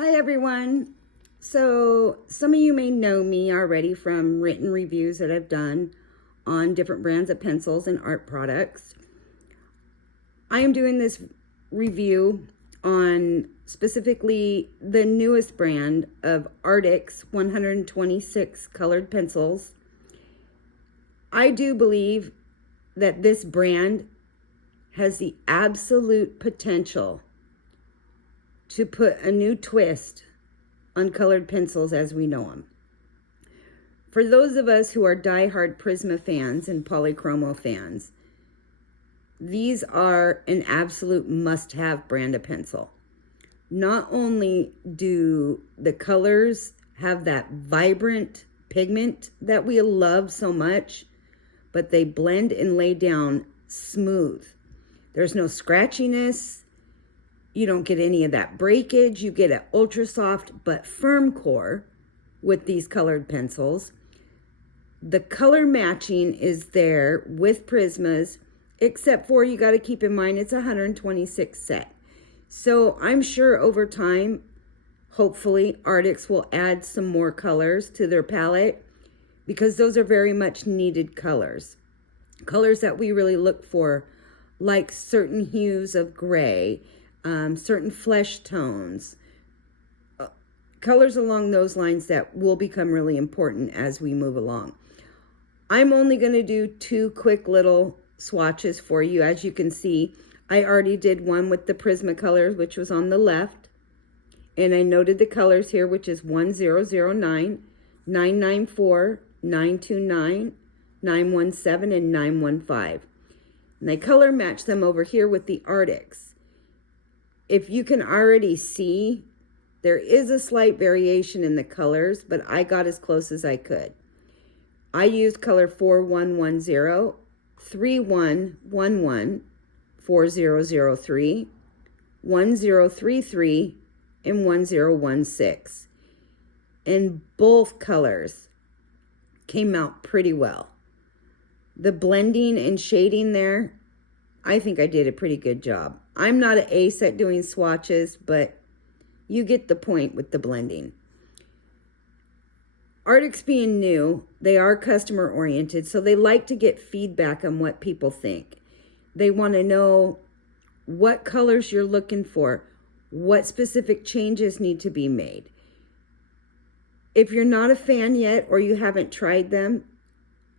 Hi everyone. So some of you may know me already from written reviews that I've done on different brands of pencils and art products. I am doing this review on specifically the newest brand of Arrtx 126 colored pencils. I do believe that this brand has the absolute potential to put a new twist on colored pencils as we know them. For those of us who are diehard Prisma fans and polychromo fans, these are an absolute must-have brand of pencil. Not only do the colors have that vibrant pigment that we love so much, but they blend and lay down smooth. There's no scratchiness. You don't get any of that breakage. You get an ultra soft but firm core with these colored pencils. The color matching is there with Prismas, except for you got to keep in mind it's a 126 set. So I'm sure over time, hopefully, Arrtx will add some more colors to their palette because those are very much needed colors. Colors that we really look for, like certain hues of gray, certain flesh tones, colors along those lines that will become really important as we move along. I'm only going to do two quick little swatches for you. As you can see, I already did one with the Prisma colors, which was on the left. And I noted the colors here, which is 1009, 994, 929, 917, and 915. And I color match them over here with the Arrtx. If you can already see, there is a slight variation in the colors, but I got as close as I could. I used color 4110, 3111, 4003, 1033, and 1016. And both colors came out pretty well. The blending and shading there, I think I did a pretty good job. I'm not an ace at doing swatches, but you get the point with the blending. Arrtx being new, they are customer oriented, so they like to get feedback on what people think. They want to know what colors you're looking for, what specific changes need to be made. If you're not a fan yet or you haven't tried them,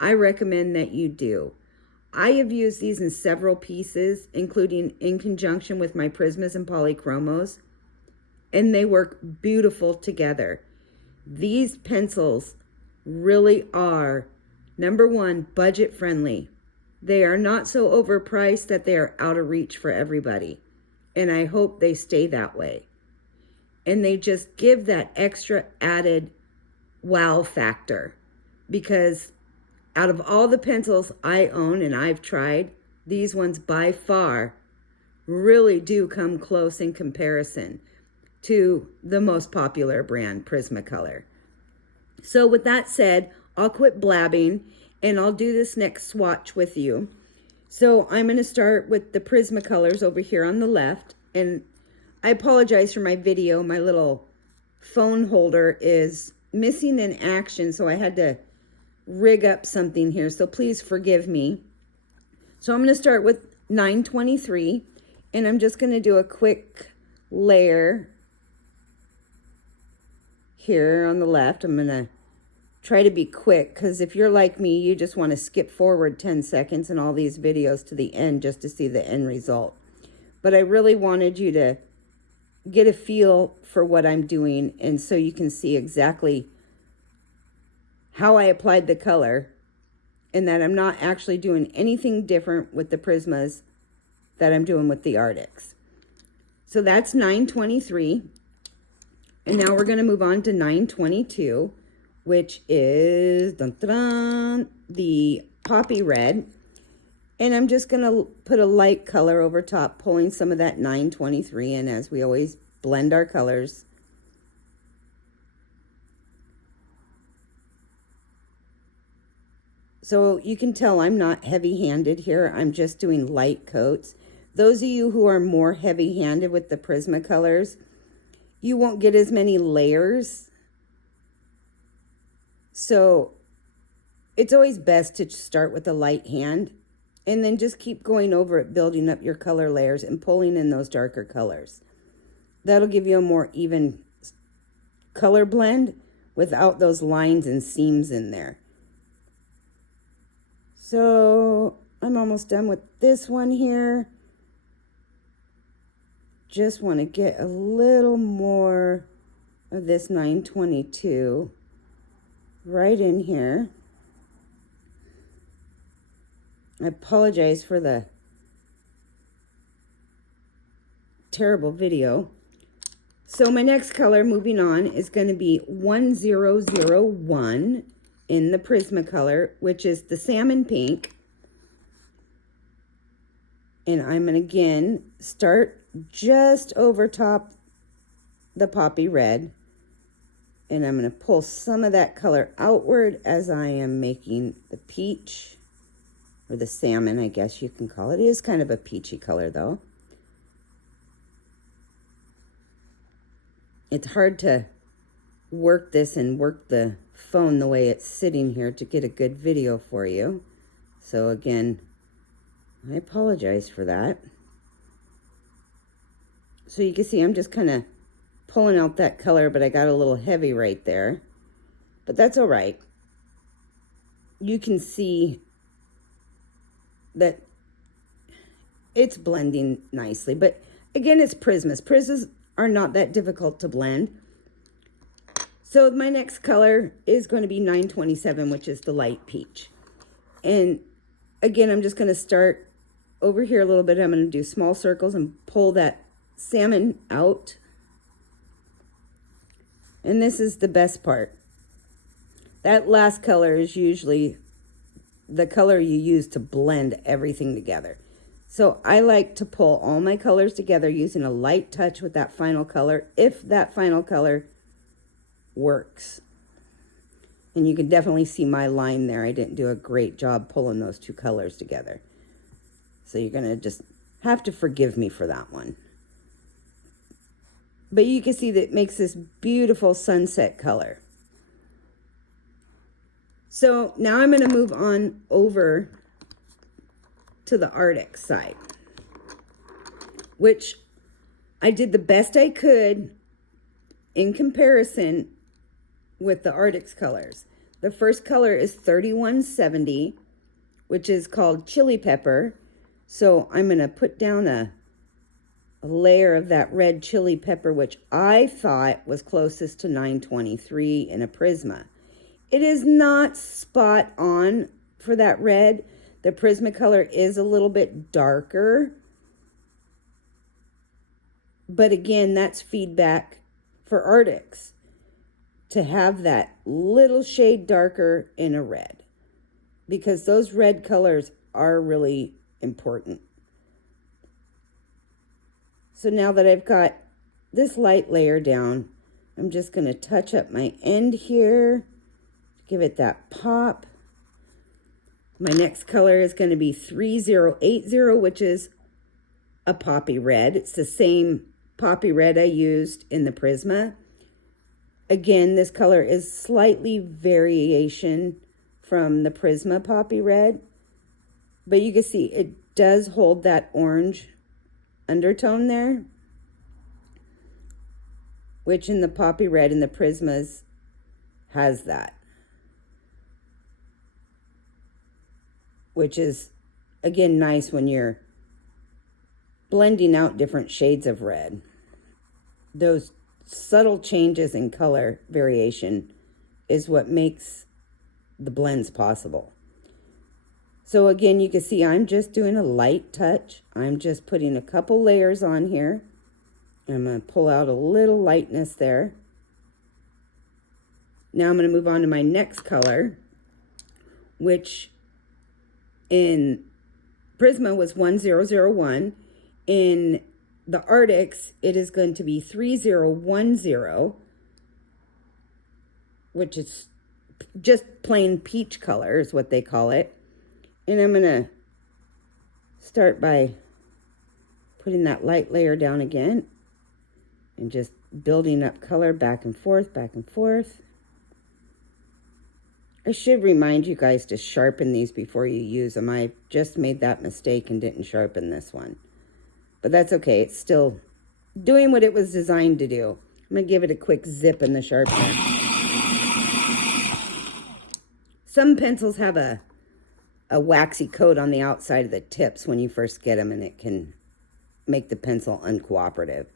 I recommend that you do. I have used these in several pieces, including in conjunction with my Prismas and polychromos, and they work beautiful together. These pencils really are, number one, budget friendly. They are not so overpriced that they are out of reach for everybody, and I hope they stay that way. And they just give that extra added wow factor, because out of all the pencils I own and I've tried, these ones by far really do come close in comparison to the most popular brand, Prismacolor. So with that said, I'll quit blabbing and I'll do this next swatch with you. So I'm going to start with the Prismacolors over here on the left. And I apologize for my video. My little phone holder is missing in action, so I had to rig up something here, so please forgive me. So I'm going to start with 923, and I'm just going to do a quick layer here on the left. I'm going to try to be quick, because if you're like me, you just want to skip forward 10 seconds in all these videos to the end just to see the end result. But I really wanted you to get a feel for what I'm doing, and so you can see exactly how I applied the color, and that I'm not actually doing anything different with the Prismas that I'm doing with the Arrtx. So that's 923. And now we're going to move on to 922, which is dun, dun, dun, the poppy red. And I'm just going to put a light color over top, pulling some of that 923 in, as we always blend our colors. So you can tell I'm not heavy-handed here. I'm just doing light coats. Those of you who are more heavy-handed with the Prismacolors, you won't get as many layers. So it's always best to start with a light hand and then just keep going over it, building up your color layers and pulling in those darker colors. That'll give you a more even color blend without those lines and seams in there. So I'm almost done with this one here. Just want to get a little more of this 922 right in here. I apologize for the terrible video. So my next color, moving on, is going to be 1001 in the Prismacolor, which is the salmon pink. And I'm going to again start just over top the poppy red. And I'm going to pull some of that color outward as I am making the peach, or the salmon, I guess you can call it. It is kind of a peachy color though. It's hard to work this and work the phone the way it's sitting here to get a good video for you. So again, I apologize for that. So you can see I'm just kind of pulling out that color, but I got a little heavy right there. But that's all right. You can see that it's blending nicely. But again, it's Prismas. Prismas are not that difficult to blend. So my next color is going to be 927, which is the light peach. And again, I'm just going to start over here a little bit. I'm going to do small circles and pull that salmon out. And this is the best part. That last color is usually the color you use to blend everything together. So I like to pull all my colors together using a light touch with that final color, if that final color works. And you can definitely see my line there. I didn't do a great job pulling those two colors together. So you're going to just have to forgive me for that one. But you can see that it makes this beautiful sunset color. So now I'm going to move on over to the Arrtx side, which I did the best I could in comparison with the Arrtx colors. The first color is 3170, which is called chili pepper. So I'm going to put down a layer of that red chili pepper, which I thought was closest to 923 in a Prisma. It is not spot on for that red. The Prismacolor is a little bit darker. But again, that's feedback for Arrtx to have that little shade darker in a red, because those red colors are really important. So now that I've got this light layer down, I'm just going to touch up my end here, give it that pop. My next color is going to be 3080, which is a poppy red. It's the same poppy red I used in the Prisma. Again, this color is slightly variation from the Prisma poppy red, but you can see it does hold that orange undertone there, which in the poppy red and the Prismas has that, which is again nice when you're blending out different shades of red. Those subtle changes in color variation is what makes the blends possible. So again, you can see I'm just doing a light touch. I'm just putting a couple layers on here. I'm going to pull out a little lightness there. Now I'm going to move on to my next color, which in Prisma was 1001. In the Arrtx, it is going to be 3010, which is just plain peach color is what they call it. And I'm going to start by putting that light layer down again and just building up color back and forth, back and forth. I should remind you guys to sharpen these before you use them. I just made that mistake and didn't sharpen this one. But that's okay. It's still doing what it was designed to do. I'm going to give it a quick zip in the sharpener. Some pencils have a waxy coat on the outside of the tips when you first get them, and it can make the pencil uncooperative.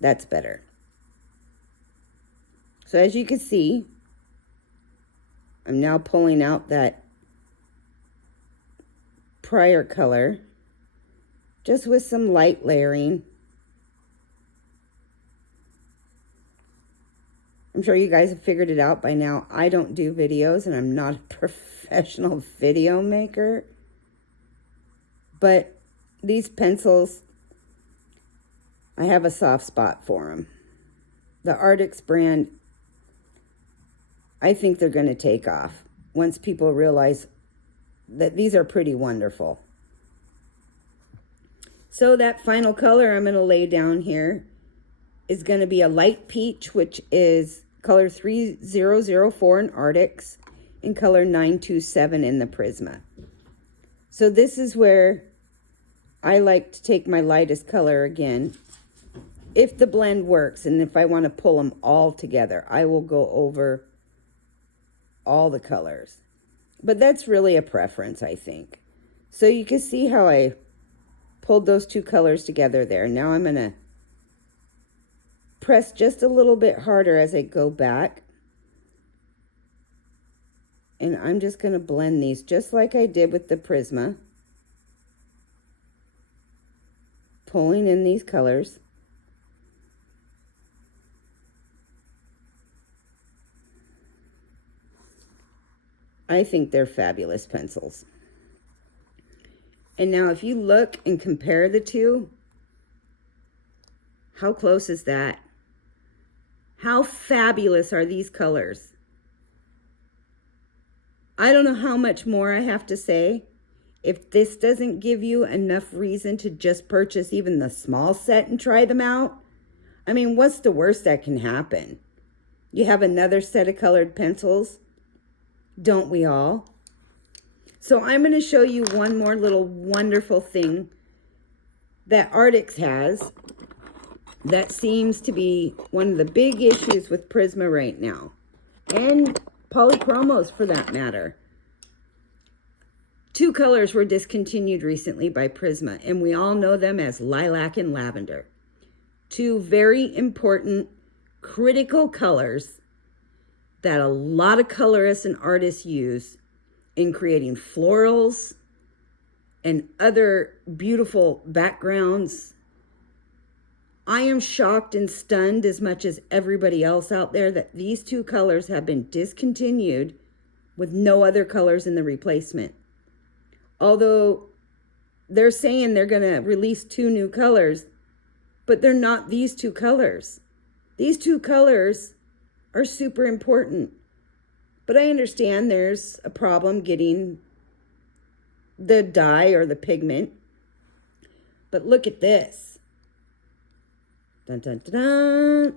That's better. So as you can see, I'm now pulling out that prior color, just with some light layering. I'm sure you guys have figured it out by now. I don't do videos, and I'm not a professional video maker. But these pencils, I have a soft spot for them. The Arrtx brand, I think they're going to take off once people realize that these are pretty wonderful. So that final color I'm going to lay down here is going to be a light peach, which is color 3004 in Arrtx and color 927 in the Prisma. So this is where I like to take my lightest color again. If the blend works, and if I want to pull them all together, I will go over all the colors. But that's really a preference, I think. So you can see how I pulled those two colors together there. Now I'm going to press just a little bit harder as I go back. And I'm just going to blend these just like I did with the Prisma. Pulling in these colors. I think they're fabulous pencils. And now if you look and compare the two, how close is that? How fabulous are these colors? I don't know how much more I have to say. If this doesn't give you enough reason to just purchase even the small set and try them out, I mean, what's the worst that can happen? You have another set of colored pencils. Don't we all? So I'm going to show you one more little wonderful thing that Arrtx has that seems to be one of the big issues with Prisma right now, and polychromos for that matter. Two colors were discontinued recently by Prisma, and we all know them as lilac and lavender. Two very important, critical colors that a lot of colorists and artists use in creating florals and other beautiful backgrounds. I am shocked and stunned as much as everybody else out there that these two colors have been discontinued with no other colors in the replacement. Although they're saying they're going to release two new colors, but they're not these two colors. These two colors are super important. But I understand there's a problem getting the dye or the pigment. But look at this. Dun, dun, dun, dun.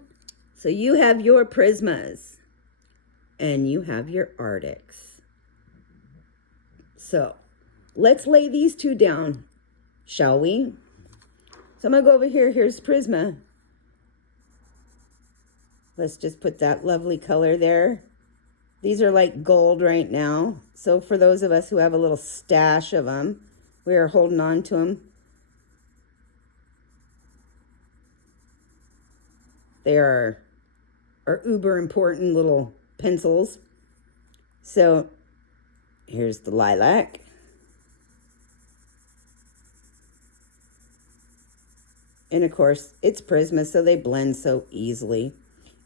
So you have your Prismas and you have your Arrtx. So let's lay these two down, shall we? So I'm going to go over here. Here's Prisma. Let's just put that lovely color there. These are like gold right now. So for those of us who have a little stash of them, we are holding on to them. They are uber important little pencils. So here's the lilac. And of course, it's Prisma, so they blend so easily.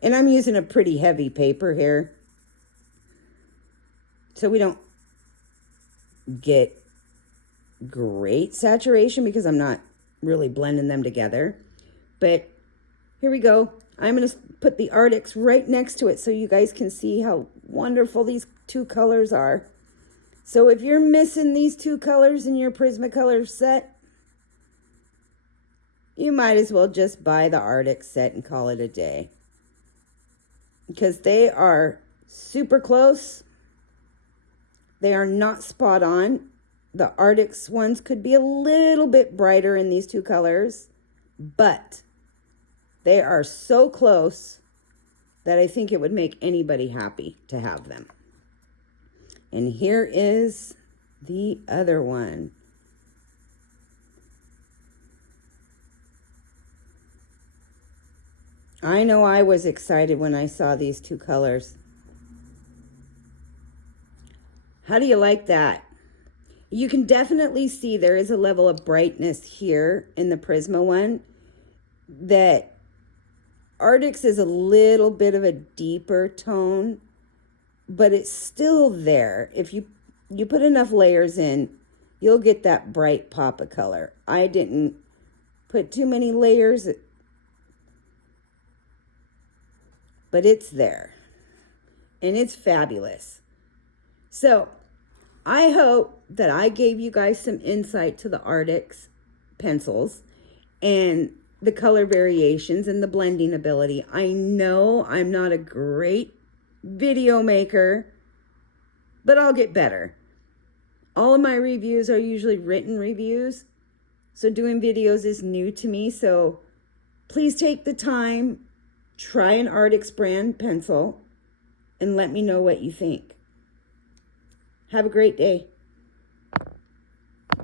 And I'm using a pretty heavy paper here, so we don't get great saturation because I'm not really blending them together. But here we go. I'm going to put the Arrtx right next to it so you guys can see how wonderful these two colors are. So if you're missing these two colors in your Prismacolor set, you might as well just buy the Arrtx set and call it a day. Because they are super close. They are not spot on. The Arrtx ones could be a little bit brighter in these two colors, but they are so close that I think it would make anybody happy to have them. And here is the other one. I know I was excited when I saw these two colors. How do you like that? You can definitely see there is a level of brightness here in the Prisma one that Arrtx is a little bit of a deeper tone, but it's still there. If you put enough layers in, you'll get that bright pop of color. I didn't put too many layers, but it's there, and it's fabulous. So I hope that I gave you guys some insight to the Arrtx pencils and the color variations and the blending ability. I know I'm not a great video maker, but I'll get better. All of my reviews are usually written reviews, so doing videos is new to me. So please take the time, try an Arrtx brand pencil, and let me know what you think. Have a great day.